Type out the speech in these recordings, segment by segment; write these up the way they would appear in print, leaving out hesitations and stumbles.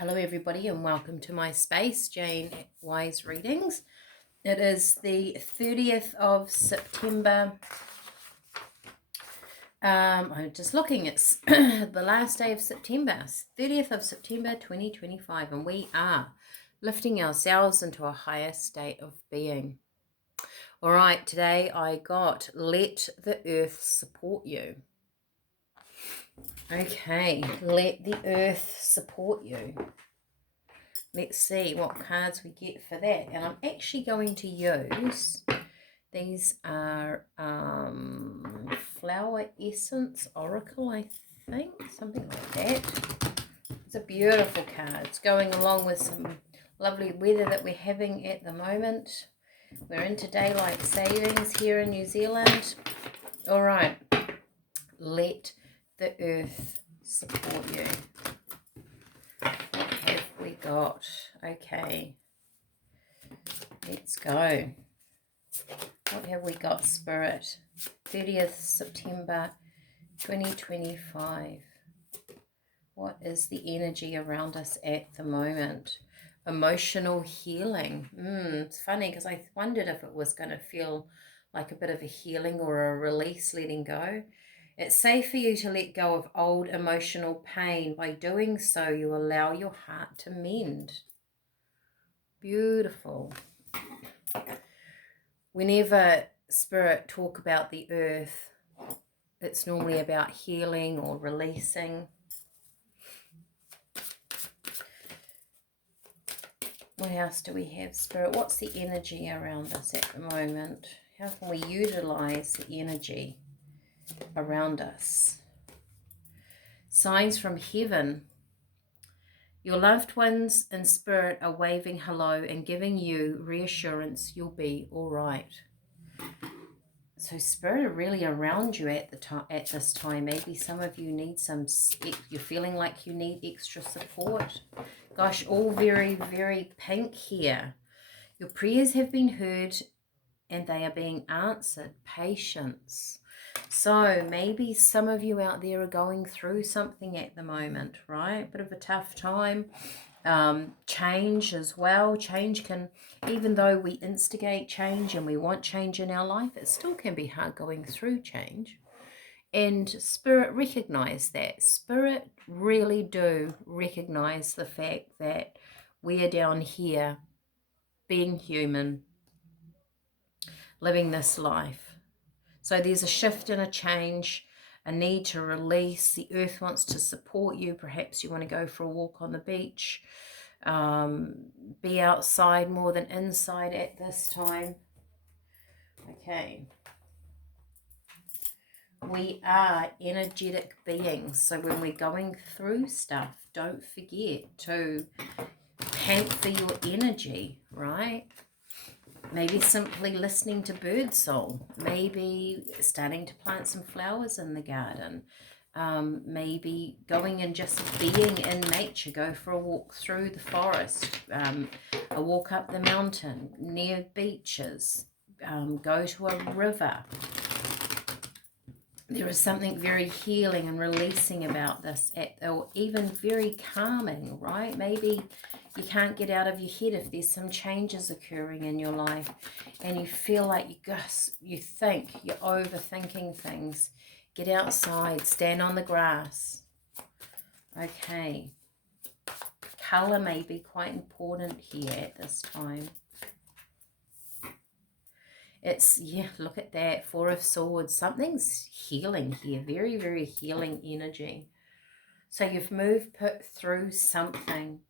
Hello everybody and welcome to my space, Jane Wise Readings. It is the 30th of September. I'm just looking, it's the last day of September, 30th of September 2025, and we are lifting ourselves into a higher state of being. All right, today I got Let the Earth Support You. Okay, let the earth support you. Let's see what cards we get for that. And I'm actually going to use, these are Flower Essence Oracle, I think, something like that. It's a beautiful card. It's going along with some lovely weather that we're having at the moment. We're into daylight savings here in New Zealand. All right, let the earth support you. What have we got? Okay, let's go. What have we got, Spirit? 30th September 2025. What is the energy around us at the moment? Emotional healing. It's funny because I wondered if it was going to feel like a bit of a healing or a release, letting go. It's safe for you to let go of old emotional pain. By doing so, you allow your heart to mend. Beautiful. Whenever Spirit talk about the earth, it's normally about healing or releasing. What else do we have, Spirit? What's the energy around us at the moment? How can we utilize the energy around us? Signs from heaven. Your loved ones in spirit are waving hello and giving you reassurance you'll be all right. So Spirit are really around you at this time. Maybe some of you need you're feeling like you need extra support. Gosh, all very, very pink here. Your prayers have been heard and they are being answered. Patience. So maybe some of you out there are going through something at the moment, right? Bit of a tough time. Change as well. Change can, even though we instigate change and we want change in our life, it still can be hard going through change. And Spirit recognize that. Spirit really do recognize the fact that we are down here being human, living this life. So there's a shift and a change, a need to release. The earth wants to support you. Perhaps you want to go for a walk on the beach, be outside more than inside at this time. Okay. We are energetic beings. So when we're going through stuff, don't forget to pamper your energy, right? Maybe simply listening to birdsong, maybe starting to plant some flowers in the garden, maybe going and just being in nature, go for a walk through the forest, a walk up the mountain, near beaches, go to a river. There is something very healing and releasing about this, or even very calming, right? Maybe you can't get out of your head if there's some changes occurring in your life and you feel like you're overthinking things. Get outside, stand on the grass. Okay. Color may be quite important here at this time. It's, look at that, Four of Swords. Something's healing here. Very, very healing energy. So you've put through something.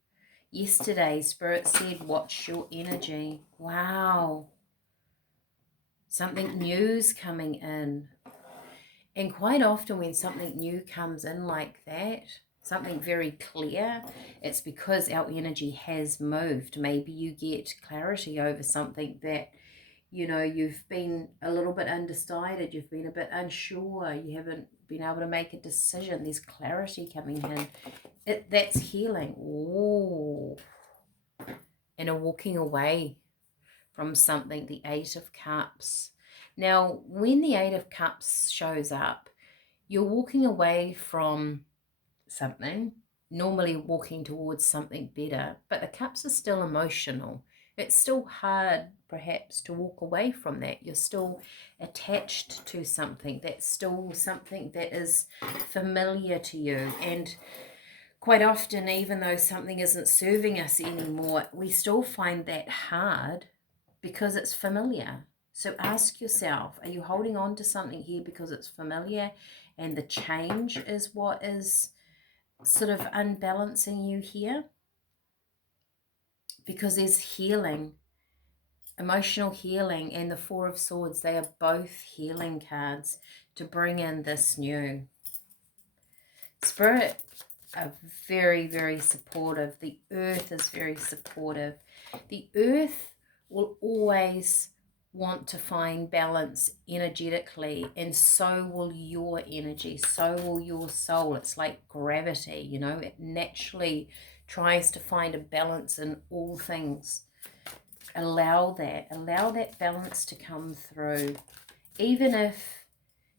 Yesterday, Spirit said, watch your energy. Wow. Something new's coming in. And quite often when something new comes in like that, something very clear, it's because our energy has moved. Maybe you get clarity over something that you've been a little bit undecided, you've been a bit unsure, you haven't been able to make a decision. There's clarity coming in. That's healing. Ooh. And a walking away from something, the Eight of Cups. Now, when the Eight of Cups shows up, you're walking away from something. normally walking towards something better, but the cups are still emotional. It's still hard, perhaps, to walk away from that. You're still attached to something. That's still something that is familiar to you. And quite often, even though something isn't serving us anymore, we still find that hard because it's familiar. So ask yourself, are you holding on to something here because it's familiar and the change is what is sort of unbalancing you here? Because there's healing, emotional healing, and the Four of Swords. They are both healing cards to bring in this new. Spirit are very, very supportive. The earth is very supportive. The earth will always want to find balance energetically, and so will your energy, so will your soul. It's like gravity, you know, it naturally tries to find a balance in all things. Allow that balance to come through, even if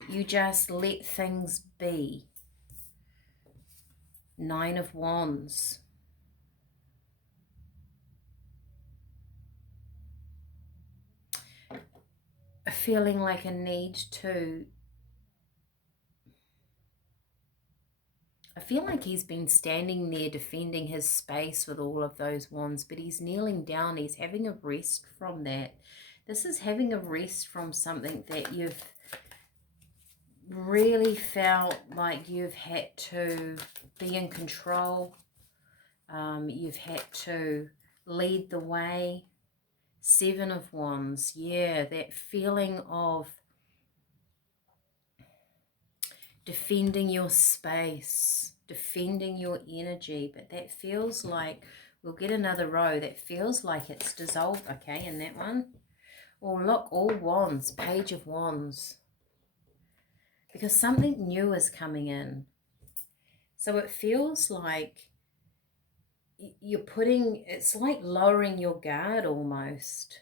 you just let things be. Nine of Wands. Feeling like a need to, I feel like he's been standing there defending his space with all of those wands, but he's kneeling down. He's having a rest from that. This is having a rest from something that you've really felt like you've had to be in control. You've had to lead the way. Seven of Wands. Yeah, that feeling of defending your space, defending your energy, but that feels like, we'll get another row, that feels like it's dissolved, okay, in that one. Oh, look, all wands, Page of Wands, because something new is coming in. So it feels like you're putting, it's like lowering your guard almost.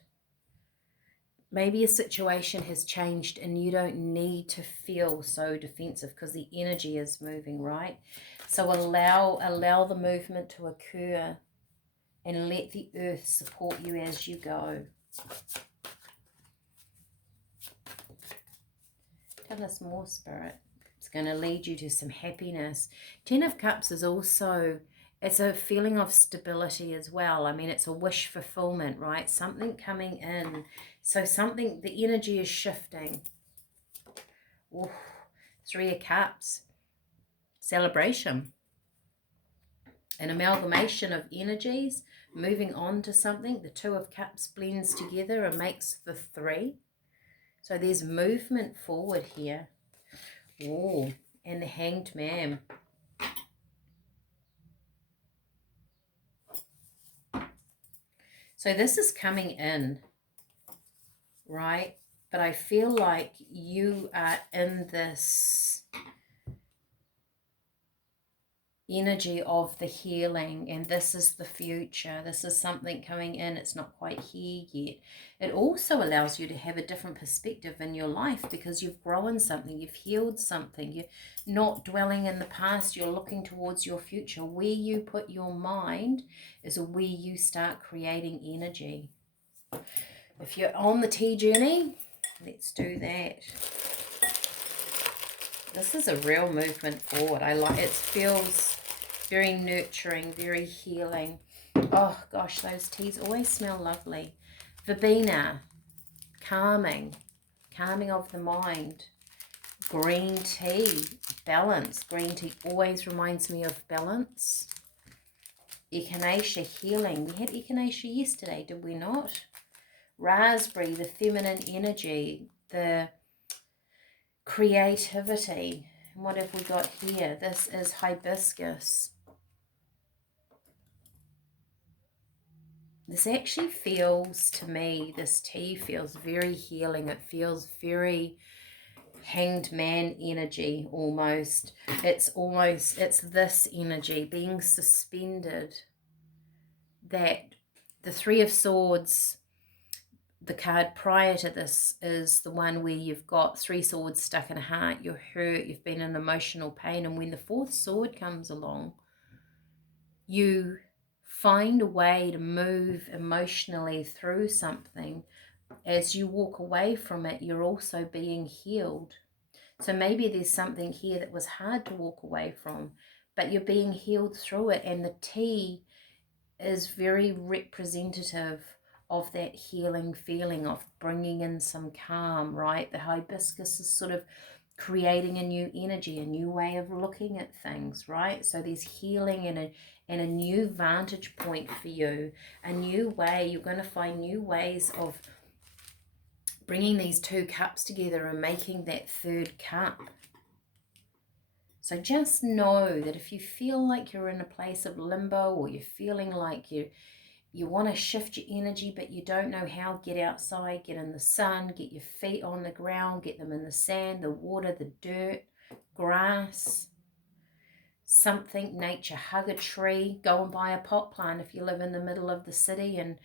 Maybe a situation has changed and you don't need to feel so defensive because the energy is moving, right? So allow the movement to occur and let the earth support you as you go. Tell us more, Spirit. It's going to lead you to some happiness. Ten of Cups is also, it's a feeling of stability as well. I mean, it's a wish fulfillment, right? Something coming in. So something, the energy is shifting. Ooh, Three of Cups. Celebration. An amalgamation of energies, moving on to something. The Two of Cups blends together and makes the three. So there's movement forward here. Oh, and the Hanged Man. So this is coming in, right? But I feel like you are in this energy of the healing, and this is the future. This is something coming in. It's not quite here yet. It also allows you to have a different perspective in your life because you've grown something, you've healed something, you're not dwelling in the past, you're looking towards your future. Where you put your mind is where you start creating energy. If you're on the tea journey, let's do that. This is a real movement forward. I like it. It feels very nurturing, very healing. Oh gosh, those teas always smell lovely. Verbena, calming of the mind. Green tea, balance. Green tea always reminds me of balance. Echinacea, healing. We had echinacea yesterday, did we not? Raspberry, the feminine energy, the creativity. And what have we got here? This is hibiscus. This actually feels, to me, this tea feels very healing. It feels very Hanged Man energy almost. It's this energy being suspended. That the Three of Swords, the card prior to this is the one where you've got three swords stuck in a heart, you're hurt, you've been in emotional pain, and when the fourth sword comes along, you find a way to move emotionally through something. As you walk away from it, you're also being healed. So maybe there's something here that was hard to walk away from, but you're being healed through it. And the tea is very representative of that healing feeling, of bringing in some calm, right? The hibiscus is sort of creating a new energy, a new way of looking at things, right? So there's healing and a new vantage point for you, a new way. You're going to find new ways of bringing these two cups together and making that third cup. So just know that if you feel like you're in a place of limbo, or you're feeling like you want to shift your energy but you don't know how, get outside, get in the sun, get your feet on the ground, get them in the sand, the water, the dirt, grass, something, nature. Hug a tree, go and buy a pot plant if you live in the middle of the city, and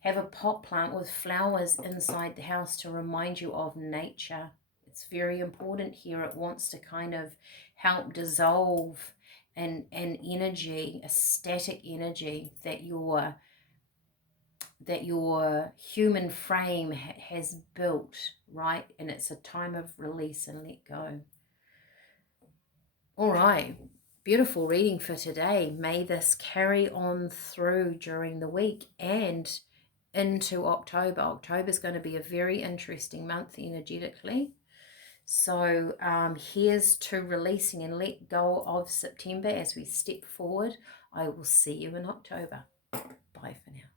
have a pot plant with flowers inside the house to remind you of nature. It's very important here. It wants to kind of help dissolve an energy, a static energy that your human frame has built, right? And it's a time of release and let go. All right, beautiful reading for today. May this carry on through during the week and into October. October is going to be a very interesting month energetically. So here's to releasing and let go of September as we step forward. I will see you in October. Bye for now.